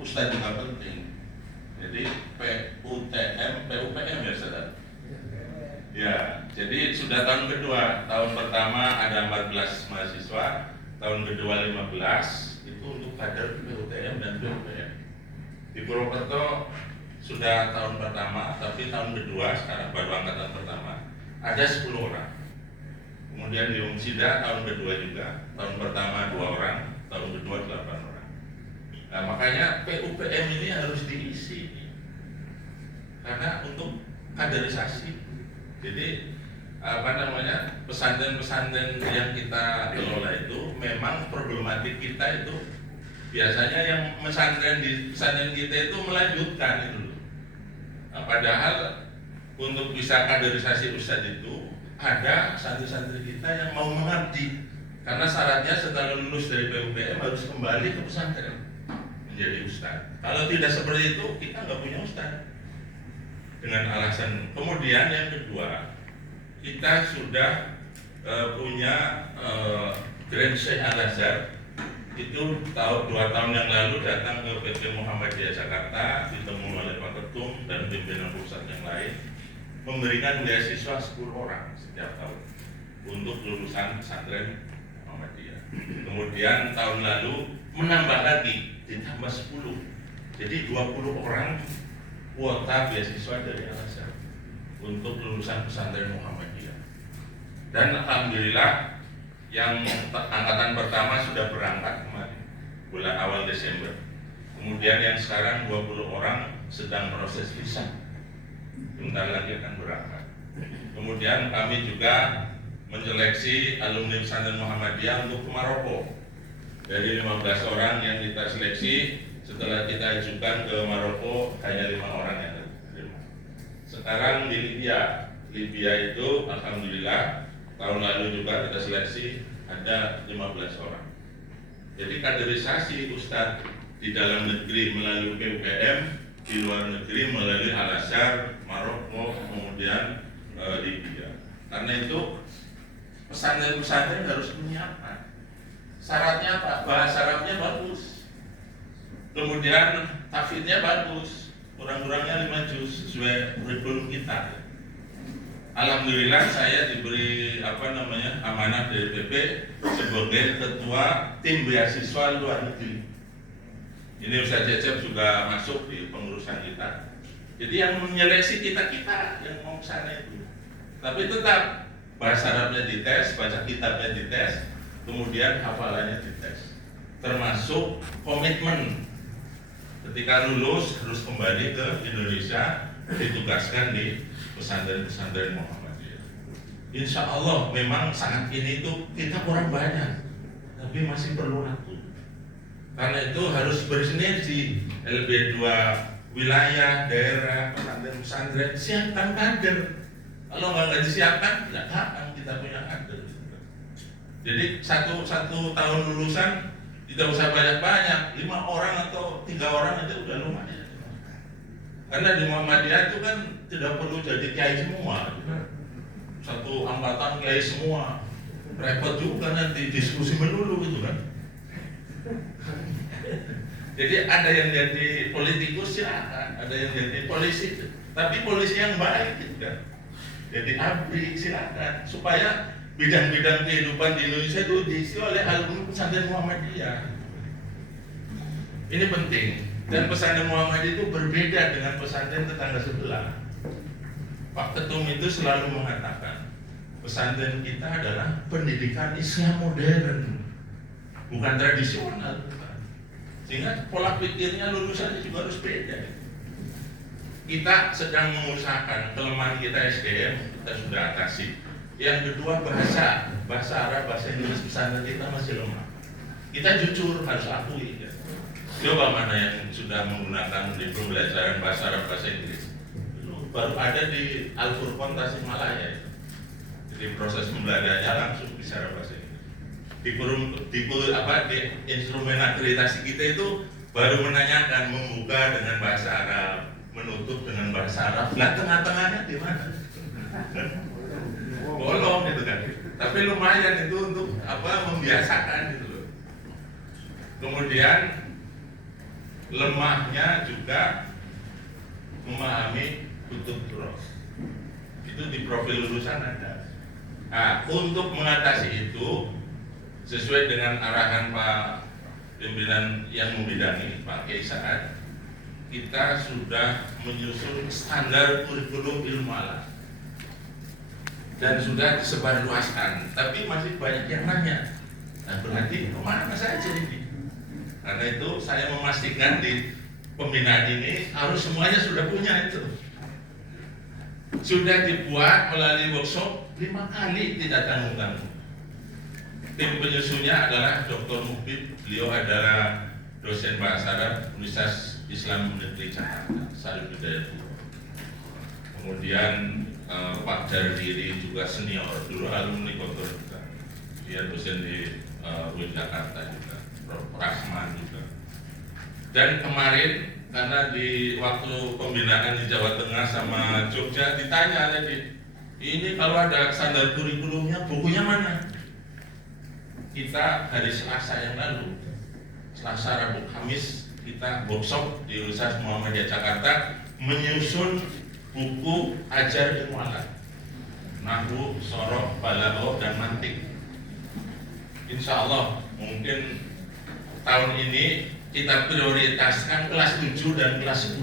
Ustadz juga penting. Jadi PUPM ya saudara. Ya, jadi sudah tahun kedua. Tahun pertama ada 14 mahasiswa, tahun kedua 15 itu untuk kader PUTM dan PUPM. Di Purwokerto sudah tahun pertama, tapi tahun kedua sekarang baru angkatan pertama ada 10 orang. Kemudian di Umsida tahun kedua juga, tahun pertama 2 orang, tahun kedua 8 orang. Nah makanya PUPM ini harus diisi, karena untuk kaderisasi. Jadi pesantren-pesantren yang kita kelola itu memang problematik kita itu biasanya yang pesantren di pesantren kita itu melanjutkan itu. Nah, padahal untuk bisa kaderisasi ustadz itu ada santri-santri kita yang mau mengabdi, karena syaratnya setelah lulus dari PUPM harus kembali ke pesantren menjadi ustadz. Kalau tidak seperti itu kita nggak punya ustadz. Dengan alasan kemudian yang kedua, kita sudah punya Grand Sheikh Al-Azhar itu 2 tahun yang lalu datang ke PP Muhammadiyah Jakarta, ditemu oleh Pak Ketum dan pimpinan pusat yang lain, memberikan beasiswa 10 orang setiap tahun untuk lulusan pesantren Muhammadiyah. Kemudian tahun lalu menambah lagi, ditambah 10, jadi 20 orang kuota beasiswa dari Al-Azhar untuk lulusan pesantren Muhammadiyah. Dan alhamdulillah yang angkatan pertama sudah berangkat kemarin bulan awal Desember. Kemudian yang sekarang 20 orang sedang proses visa, bentar lagi akan berangkat. Kemudian kami juga menyeleksi alumni pesantren Muhammadiyah untuk ke Maroko. Dari 15 orang yang kita seleksi, setelah kita ajukan ke Maroko hanya 5 orang yang terima. Sekarang di Libya itu alhamdulillah tahun lalu juga kita seleksi ada 15 orang. Jadi kaderisasi ustadz di dalam negeri melalui PUPM, di luar negeri melalui Al-Azhar, Maroko, kemudian Libya. Karena itu pesantren-pesantren harus menyiapkan. Syaratnya apa? Bahasa Arabnya bagus. Kemudian tafidnya bagus, kurang-kurangnya 5 juz sesuai kurikulum kita. Alhamdulillah saya diberi amanah dari PP sebagai ketua tim beasiswa luar negeri. Ini Ustaz Cecep juga masuk di pengurusan kita. Jadi yang menyeleksi kita yang mau sana itu. Tapi tetap bahasa Arabnya dites, baca kitabnya dites, kemudian hafalannya dites. Termasuk komitmen. Ketika lulus harus kembali ke Indonesia, ditugaskan di pesantren-pesantren Muhammadiyah. Insya Allah memang saat ini tuh kita kurang banyak, tapi masih perlu waktu. Karena itu harus bersinergi LB2 wilayah, daerah, pesantren-pesantren, siapkan kader. Kalau nggak disiapkan, tidak akan kita punya kader. Jadi satu tahun lulusan tidak usah banyak-banyak, 5 orang atau 3 orang itu udah lumayan. Karena di Muhammadiyah itu kan tidak perlu jadi kiai semua. Satu angkatan kiai semua, repot juga nanti diskusi melulu gitu kan. Jadi ada yang jadi politikus silakan, ada yang jadi polisi, tapi polisi yang baik gitu kan. Jadi abri silakan, supaya bidang-bidang kehidupan di Indonesia itu diisi oleh alumni pesantren Muhammadiyah. Ini penting. Dan pesantren Muhammadiyah itu berbeda dengan pesantren tetangga sebelah. Pak Ketum itu selalu mengatakan pesantren kita adalah pendidikan Islam modern, bukan tradisional. Sehingga pola pikirnya lulusannya juga harus beda. Kita sedang mengusahakan kelemahan kita SDM, kita sudah atasi. Yang kedua bahasa Arab, bahasa Inggris pesantren kita masih lemah. Kita jujur harus akui. Ya. Coba mana yang sudah menggunakan di pembelajaran bahasa Arab, bahasa Inggris? Baru ada di Al-Furqan Tasikmalaya. Jadi proses pembelajarannya langsung bicara bahasa Inggris. Di instrumen akreditasi kita itu baru menanyakan membuka dengan bahasa Arab, menutup dengan bahasa Arab. Nah tengah-tengahnya di mana? Bolong gitu kan. Tapi lumayan itu untuk membiasakan gitu loh. Kemudian lemahnya juga memahami kutub roh. Itu di profil lulusan ada. Nah, untuk mengatasi itu sesuai dengan arahan Pak pimpinan yang membidangi Pak Kiai Saad, kita sudah menyusun standar kurikulum ilmu alam dan sudah disebarluaskan, tapi masih banyak yang nanya. Nah, berarti kemana saja ini? Karena itu saya memastikan di pembinaan ini harus semuanya sudah punya itu. Sudah dibuat melalui workshop 5 kali, tidak tanggung-tanggung. Tim penyusunnya adalah Dr. Mufid, beliau adalah dosen bahasa Arab Universitas Islam Negeri Jakarta, Sarif Hidayatullah. Kemudian Pak Dardiri juga senior, dulu alumni Kotor juga. Dia dosen di UIN Jakarta juga, Prof. Rahman juga. Dan kemarin karena di waktu pembinaan di Jawa Tengah sama Jogja ditanya tadi, ini kalau ada standar kurikulumnya, bukunya mana? Kita hari Selasa yang lalu, Selasa, Rabu, Kamis, kita workshop di Universitas Muhammadiyah Jakarta menyusun buku ajar ilmu alam, nahwu, soroh, balaghah, dan mantik. Insya Allah mungkin tahun ini kita prioritaskan kelas 7 dan kelas 10.